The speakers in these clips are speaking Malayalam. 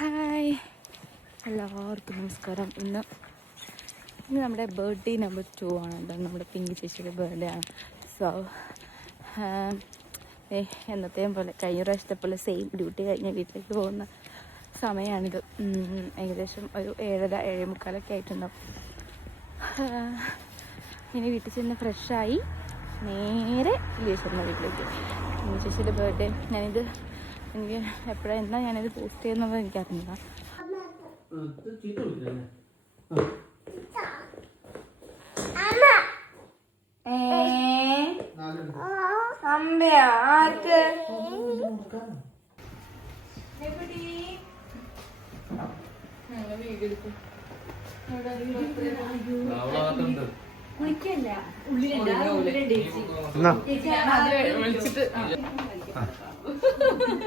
ഹായ് എല്ലാവർക്കും നമസ്കാരം. ഇന്ന് നമ്മുടെ ബർത്ത്ഡേ നമ്പർ 2 ആണ്. എന്താണ് നമ്മുടെ പിങ്കി ചേച്ചിയുടെ ബർത്ത്ഡേ ആണ്. സോ എന്നത്തെയും പോലെ കഴിഞ്ഞ പ്രാവശ്യത്തെ പോലെ സെയിം ഡ്യൂട്ടി കഴിഞ്ഞ് വീട്ടിലേക്ക് പോകുന്ന സമയമാണിത്. ഏകദേശം ഒരു 7:30-7:45 ആയിട്ടുണ്ടാവും. ഇനി വീട്ടിൽ ചെന്ന് ഫ്രഷായി നേരെ ചേച്ചിയുടെ വീട്ടിലേക്ക്. പിങ്കി ചേച്ചിയുടെ ബർത്ത്ഡേ ഞാനിത് എനിക്ക് എന്നാ ഞാനിത് പോസ്റ്റ് ചെയ്യുന്നത് എനിക്കറിയില്ല.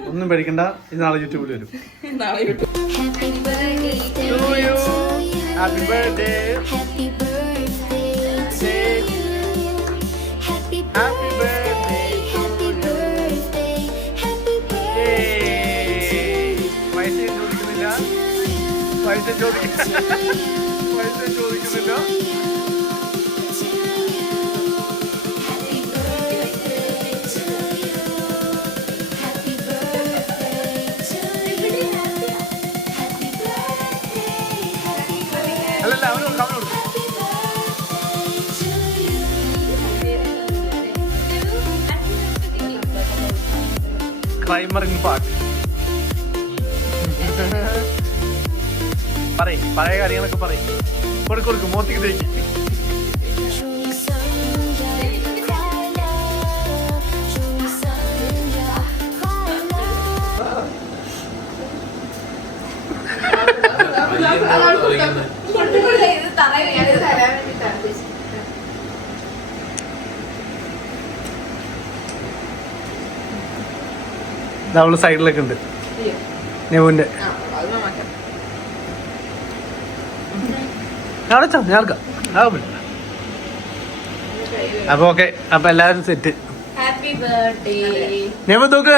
ഒന്നും പേടിക്കണ്ട, ഇത് നാളെ യൂട്യൂബിൽ വരും. Happy birthday, happy birthday. പൈസ ചോദിക്കുന്നില്ല. ക്രൈമറിങ് പാട്ട് പഴയ കാര്യങ്ങളൊക്കെ പറയും. കൊടുക്കും മോത്തിക്ക് തേക്ക്. അവള് സൈഡിലൊക്കെ ഉണ്ട് നെവുന്റെ. അപ്പൊ ഓക്കെ, അപ്പൊ എല്ലാവരും സെറ്റ്. നെവു നോക്ക്.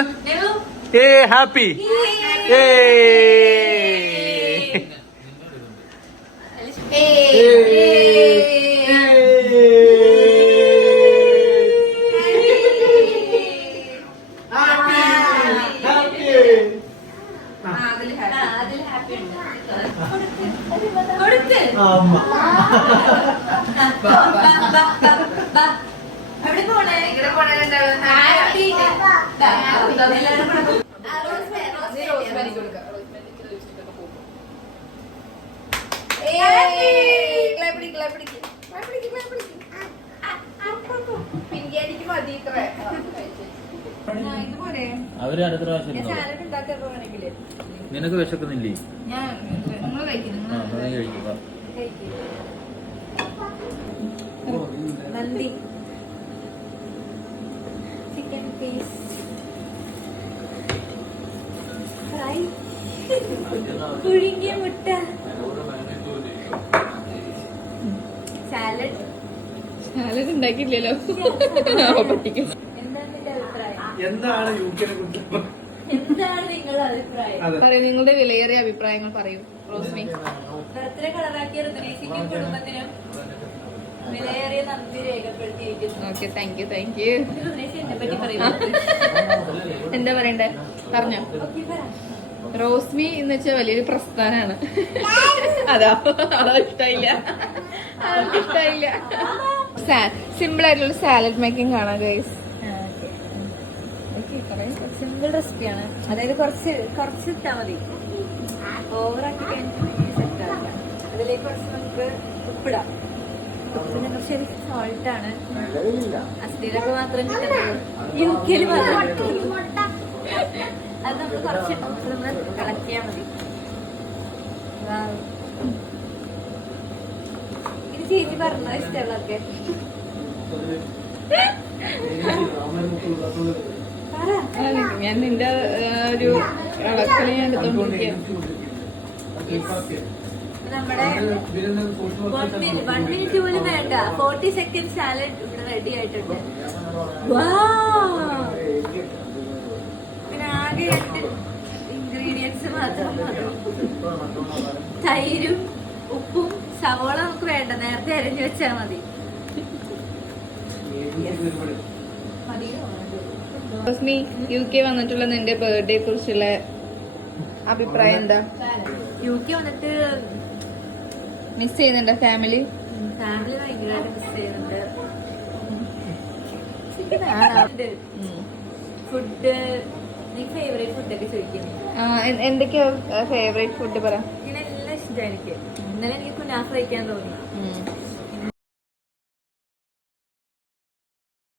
ഹാപ്പി അവര് അടുത്ത പ്രാവശ്യം നിനക്ക് വിശക്കുന്നില്ലേ? കഴിക്കുക. നന്ദി ചിക്കൻ പീസ് ഫ്രൈ, പുഴുങ്ങിയ മുട്ട, സാലഡ് ഉണ്ടാക്കിയില്ലല്ലോ. എന്താണ് നിങ്ങളുടെ അഭിപ്രായം? പറയൂ, നിങ്ങളുടെ വിലയേറിയ അഭിപ്രായങ്ങൾ പറയൂ റോസ്മി. ബർത്ത്ഡേ കളറാക്കിയ ഋതുനേശിക്കും കുടുംബത്തിനും വിലയേറിയ നന്ദി രേഖപ്പെടുത്തിയിരിക്കുന്നു. Okay, thank you. ഋതുനേശി എന്നെ പറ്റി പറയുന്നു. എന്താ പറയണ്ടേ? പറഞ്ഞോ. റോസ്മി എന്ന് വെച്ചാൽ വലിയൊരു പ്രസ്ഥാനാണ്. അതോ ഇഷ്ടായില്ല? സിമ്പിൾ ആയിട്ടുള്ള സാലഡ് മേക്കിംഗ് കാണാം ഗൈസ്. സിമ്പിൾ റെസിപ്പിയാണ്. അതായത് കുറച്ച് ഇട്ടാ മതി, ഓവറാക്കി കഴിഞ്ഞിട്ടുണ്ടെങ്കിൽ സെറ്റ് ആവില്ല. അതിലേക്ക് കുറച്ച് നമുക്ക് ഉപ്പിടാം. പിന്നെ ശരി സോൾട്ടാണ്. അസ്ഥിയിലൊക്കെ മാത്രം കിട്ടുന്നത്, UK-ൽ മാത്രം കിട്ടുന്നത്. അത് നമ്മൾ കുറച്ചിട്ട് നമ്മൾ ഇളക്കിയാൽ മതി. ഇത് ചേച്ചി പറഞ്ഞ ഇഷ്ടമുള്ളതൊക്കെ ഞാൻ നിന്റെ ഒരു അവസ്ഥ ഞാൻ എടുത്തോണ്ടിരിക്കുകയാണ്. നമ്മുടെ 1 മിനിറ്റ് പോലും വേണ്ട, 40 സെക്കൻഡ് സാലഡ് ഇവിടെ റെഡി ആയിട്ടുണ്ട്. പിന്നെ ആകെ 8 ഇൻഗ്രീഡിയൻസ് കുറച്ച് മാത്രം മതി. തൈരും ഉപ്പും സവോള നമുക്ക് വേണ്ട, നേരത്തെ അരിഞ്ഞു വെച്ചാൽ മതി. റോസ്മി, UK വന്നിട്ടുള്ള നിന്റെ ബർത്ത്ഡേ കുറിച്ചുള്ള അഭിപ്രായം എന്താ? UK വന്നിട്ട് മിസ് ചെയ്യുന്നുണ്ടോ ഫാമിലി? ഫാമിലി ഭയങ്കരമായിട്ട് മിസ് ചെയ്യുന്നുണ്ട്. ഫുഡ്, നീ ഫേവറേറ്റ് ഫുഡൊക്കെ ചോദിക്കുന്നു. എന്തൊക്കെയാ ഫേവറേറ്റ് ഫുഡ് പറ. ഇങ്ങനെ എല്ലാം ഇഷ്ടമാണ് എനിക്ക്. ഇന്നലെ എനിക്ക് കുനാഫ കഴിക്കാൻ തോന്നി.